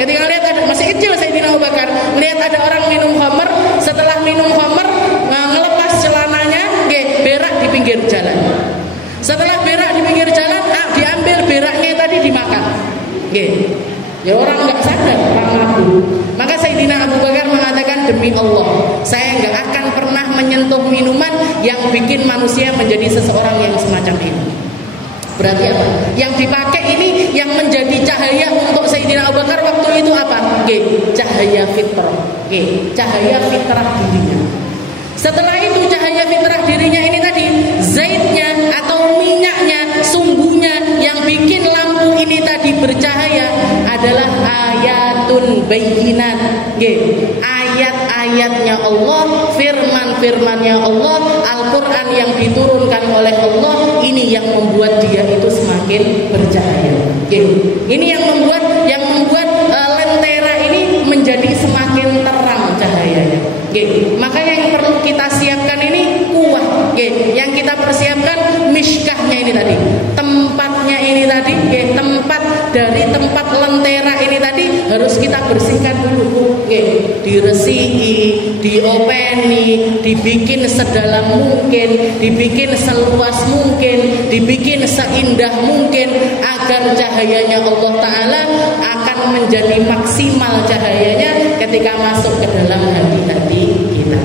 ketika melihat ada, masih kecil Sayyidina Abu Bakar, melihat ada orang minum khamr, setelah minum khamr ngelepas celananya, berak di pinggir jalan. Setelah berak di pinggir jalan, diambil beraknya tadi dimakan. Ya orang nggak sadar, orang mabuk. Maka Sayyidina Abu Bakar mengatakan, demi Allah, saya nggak akan pernah menyentuh minuman yang bikin manusia menjadi seseorang yang semacam ini. Berarti apa? Yang dipakai ini yang menjadi cahaya untuk Sayyidina Abu Bakar waktu itu apa? Cahaya fitrah. Cahaya fitrah dirinya. Setelah itu cahaya fitrah dirinya ini tadi, zaitnya atau minyaknya, sumbunya yang bikin lampu ini tadi bercahaya adalah ayatun bayyinat. Ayat-ayatnya Allah, firman-firmannya Allah, Al-Quran yang diturunkan oleh Allah, ini yang membuat dia itu semakin bercahaya. Ini yang membuat lentera ini menjadi semakin terang cahayanya. Makanya yang perlu kita siapkan ini kuah. Yang kita persiapkan miskahnya ini tadi, tempatnya ini tadi, tempat dari tempat lentera ini tadi harus kita bersihkan dulu. Diresiki, diopeni, dibikin sedalam mungkin, dibikin seluas mungkin, dibikin seindah mungkin, agar cahayanya Allah Ta'ala akan menjadi maksimal cahayanya ketika masuk ke dalam hati-hati kita.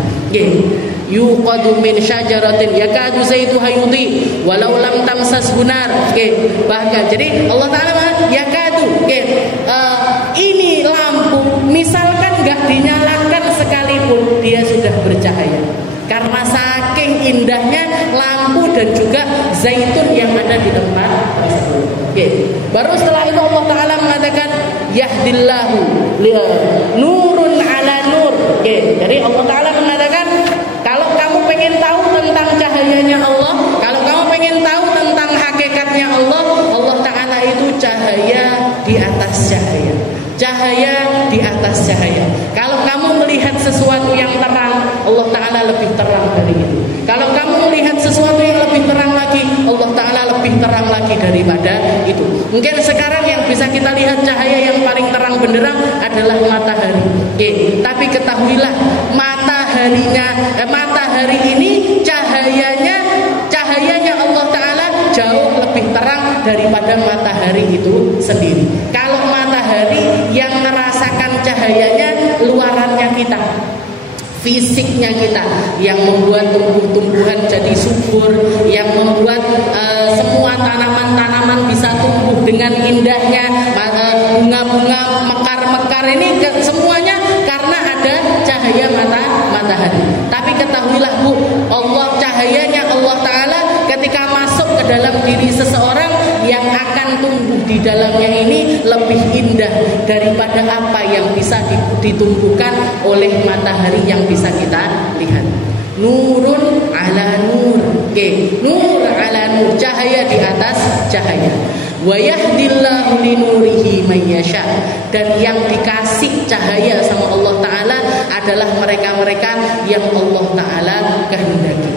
Yuqadu min syajaratin yakadu zaituha yudhi walau lam tamsashu nar. Bahkan jadi Allah Ta'ala yakadu, ini lampu misalkan enggak dinyalakan sekalipun dia sudah bercahaya. Karena saking indahnya lampu dan juga zaitun yang ada di tempat tersebut. Baru setelah itu Allah Ta'ala mengatakan yahdillahu nurun ala nur. Jadi Allah Ta'ala mengatakan, kalau kamu pengen tahu tentang cahayanya Allah, kalau kamu pengen tahu tentang hakikatnya Allah, Allah Ta'ala itu cahaya di atas cahaya, cahaya di atas cahaya. Kalau kamu melihat sesuatu yang terang, Allah Ta'ala lebih terang dari itu. Kalau kamu melihat sesuatu yang lebih terang lagi, Allah Ta'ala lebih terang lagi daripada itu. Mungkin sekarang yang bisa kita lihat cahaya yang paling terang benderang adalah matahari. Tapi ketahuilah, matahari ini cahayanya Allah Ta'ala jauh lebih terang daripada matahari itu sendiri. Kalau matahari yang merasakan cahayanya luarannya kita, fisiknya kita, yang membuat tumbuh-tumbuhan jadi subur, yang membuat semua tanaman-tanaman bisa tumbuh dengan indahnya, bunga-bunga mekar-mekar ini semuanya karena ada cahaya matahari. Tapi ketahuilah Bu, cahayanya Allah Ta'ala ketika masuk ke dalam diri seseorang, yang akan tumbuh di dalamnya ini lebih indah daripada apa yang bisa ditumbuhkan oleh matahari yang bisa kita lihat. Nurun ala nur. Nur ala nur, cahaya di atas cahaya. Wa yahdillahu linurihi may yasha. Dan yang dikasih cahaya sama Allah Ta'ala adalah mereka-mereka yang Allah Ta'ala kehendaki.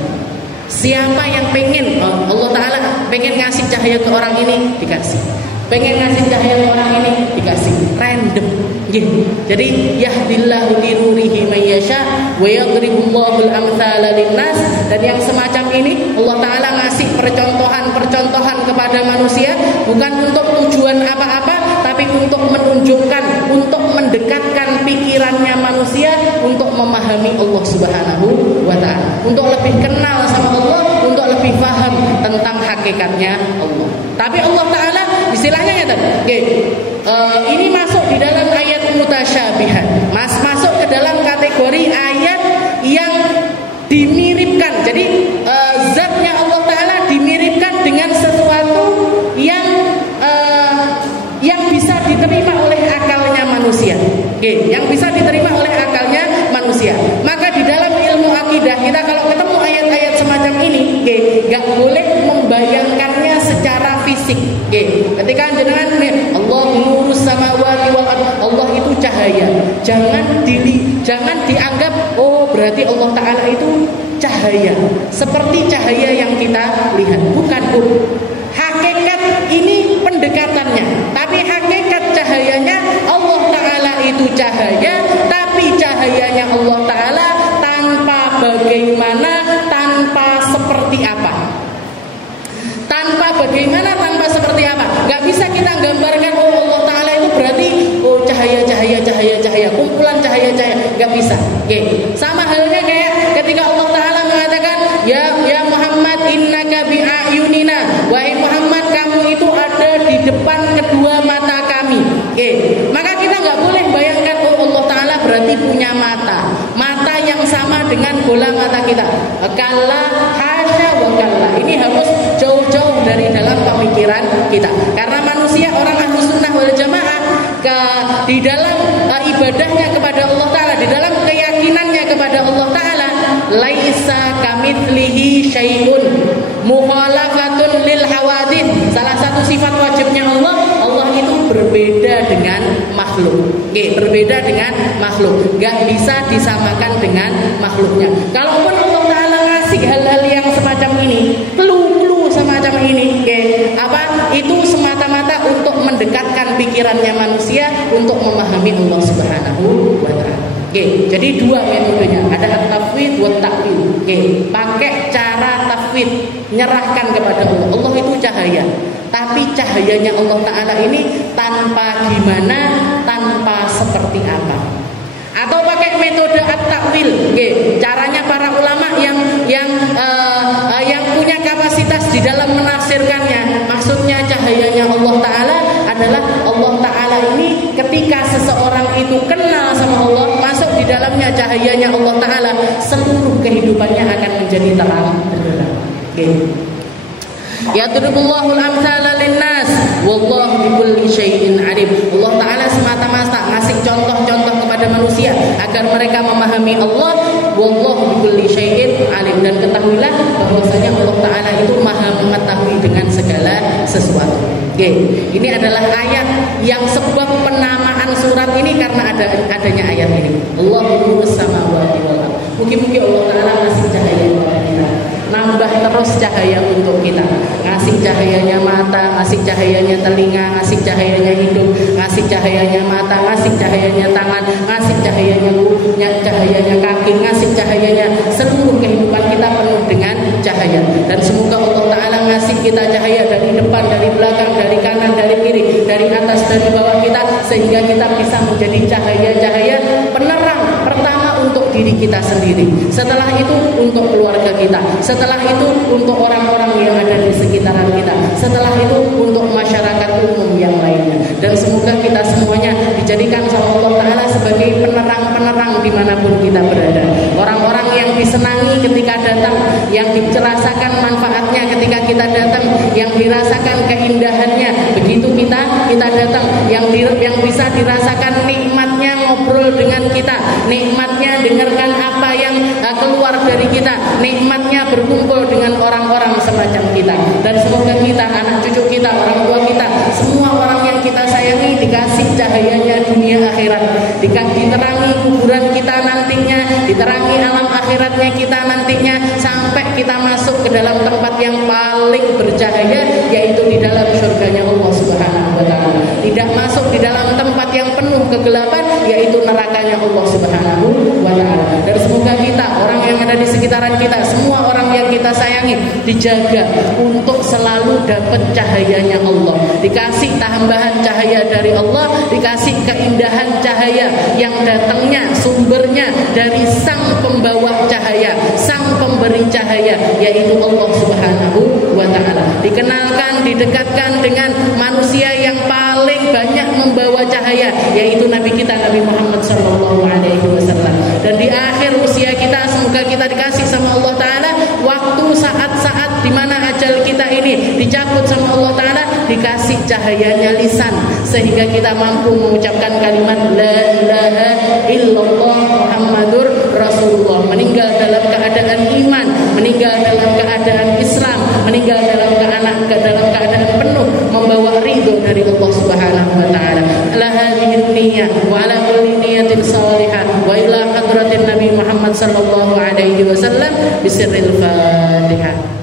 Siapa yang pengen, Allah Ta'ala pengen ngasih cahaya ke orang ini, dikasih. Pengen ngasih cahaya ke orang ini, dikasih. Random. Jadi yahdillahu linurihi may yasha wa yadribullahul amthala linnas. Dan yang semacam ini Allah Ta'ala ngasih percontohan kepada manusia, bukan untuk tujuan apa-apa, tapi untuk menunjukkan, untuk mendekatkan pikirannya manusia untuk memahami Allah Subhanahu wa Ta'ala, untuk lebih kenal sama Allah, untuk lebih paham tentang hakikatnya Allah. Tapi Allah Ta'ala istilahnya ya ini masuk di dalam ayat mutasyabihat, masuk ke dalam kategori ayat yang dimiripkan. Jadi zatnya Allah Ta'ala dimiripkan dengan sesuatu yang bisa diterima oleh akal yang bisa diterima oleh akalnya manusia. Maka di dalam ilmu akidah kita kalau ketemu ayat-ayat semacam ini, nggak boleh membayangkannya secara fisik. Ketika jenengan Allah nurus samawati wal ardh, Allah itu cahaya. Jangan dianggap berarti Allah Ta'ala itu cahaya seperti cahaya yang kita lihat. Bukan, Bu. Hakikat ini pendekatannya. Tapi hakikat cahayanya Allah Ta'ala itu cahaya. Tapi cahayanya Allah Ta'ala tanpa bagaimana, tanpa seperti apa. Tanpa bagaimana, tanpa seperti apa. Gak bisa kita gambarkan Allah Ta'ala itu berarti cahaya, kumpulan cahaya. Gak bisa. Sama halnya kayak ketika Allah Ta'ala mengatakan ya Muhammad innaka bi'ayunina, wahai Muhammad kamu itu ada di depan kedua mata kami. Maka kita gak boleh bayangkan Allah Ta'ala berarti punya mata yang sama dengan bola mata kita. Kalla hasya wa kalla. Ini harus jauh-jauh dari dalam pemikiran kita. Karena manusia orang Ahlus Sunnah wal Jamaah di dalam ibadahnya kepada Allah Ta'ala, di dalam keyakinannya kepada Allah Ta'ala, laisa kamitslihi syai'un mukhalafatun lil hawadith. Salah satu sifat wajibnya Allah itu berbeda dengan makhluk. Berbeda dengan makhluk. Gak bisa disamakan dengan makhluknya. Kalaupun Allah Ta'ala ngasih hal-hal yang semacam ini, clue semacam ini, itu semata-mata untuk mendekatkan pikirannya manusia untuk memahami Allah Subhanahu wa Ta'ala. Jadi dua metodenya, ada at-tafwid wa ta'wil. Pakai cara tafwid, nyerahkan kepada Allah. Allah itu cahaya, tapi cahayanya Allah Ta'ala ini tanpa gimana, tanpa seperti apa. Atau pakai metode at-ta'wil. Caranya para ulama yang punya kapasitas di dalam menafsirkannya. Maksudnya cahayanya Allah Ta'ala adalah Allah Ta'ala ini ketika seseorang itu kenal sama Allah, masuk di dalamnya cahayanya Allah Ta'ala, seluruh kehidupannya akan menjadi terang benderang. Yadribullahul amsala linnas wallahu bikulli syai'in alim. Allah Ta'ala semata-mata ngasih contoh-contoh kepada manusia agar mereka memahami Allah. Wallahu bikulli syai'in alim. Dan ketahuilah bahwasanya Allah Ta'ala itu maha mengetahui dengan segala sesuatu. Ini adalah ayat yang sebab penamaan surat ini karena adanya ayat ini. Allahu nurus samawati wal ardh. Mungkin Allah Ta'ala ngasih cahaya kepada kita, nambah terus cahaya untuk kita, ngasih cahayanya mata, ngasih cahayanya telinga, ngasih cahayanya hidung, ngasih cahayanya mata, ngasih cahayanya tangan, ngasih cahayanya kaki, ngasih cahayanya seluruh kehidupan kita penuh dengan cahaya. Dan semoga Allah Ta'ala ngasih kita cahaya dari depan, dari belakang, dari kanan, dari kiri, dari atas, dari bawah kita, sehingga kita bisa menjadi cahaya-cahaya penerang pertama untuk diri kita sendiri, setelah itu untuk keluarga kita, setelah itu untuk orang-orang yang ada di sekitaran kita, setelah itu untuk masyarakat umum yang lainnya. Dan semoga kita semuanya dijadikan sama Allah Ta'ala sebagai penerang-penerang dimanapun kita berada. Orang-orang yang disenangi ketika datang, yang dirasakan manfaatnya ketika kita datang, yang dirasakan keindahannya begitu kita datang, yang bisa dirasakan nikmatnya ngobrol dengan kita, nikmatnya dengarkan apa yang keluar dari kita, nikmatnya berkumpul dengan orang-orang semacam kita. Dan semoga kita, anak cucu kita, orang tua kita, semua orang yang kita sayangi dikasih cahayanya dunia akhirat, diterangi kuburan kita nantinya, diterangi alam akhiratnya kita nantinya, sampai kita masuk ke dalam tempat yang paling bercahaya, yaitu di dalam surganya Allah Subhanahu wa Ta'ala. Tidak masuk di dalam tempat yang penuh kegelapan, yaitu nerakanya Allah Subhanahu wa Ta'ala. Dan semoga kita, orang yang ada di sekitaran kita, semua orang yang kita sayangi, dijaga untuk selalu dapat cahayanya Allah, dikasih tambahan cahaya dari Allah, dikasih keindahan cahaya yang datangnya, sumbernya dari sang pembawa cahaya, sang pemberi cahaya, yaitu Allah Subhanahu wa Ta'ala. Dikenalkan, didekatkan dengan manusia yang paling banyak membawa cahaya, yaitu Nabi kita, Nabi Muhammad SAW. Dan di akhir usia kita, semoga kita dikasih sama Allah Ta'ala waktu saat-saat di mana ajal kita ini dicabut sama Allah Ta'ala, dikasih cahayanya lisan, sehingga kita mampu mengucapkan kalimat la ilaha illallah Muhammadur Rasulullah, meninggal dalam keadaan iman, meninggal dalam keadaan Islam, meninggal dalam keadaan penuh membawa ridho dari Allah Subhanahu wa taala. Ala hadhihi niyyah wa ala kulli niyatin salihah wa ila hadratin Nabi Muhammad sallallahu alaihi wasallam bisirril Fatihah.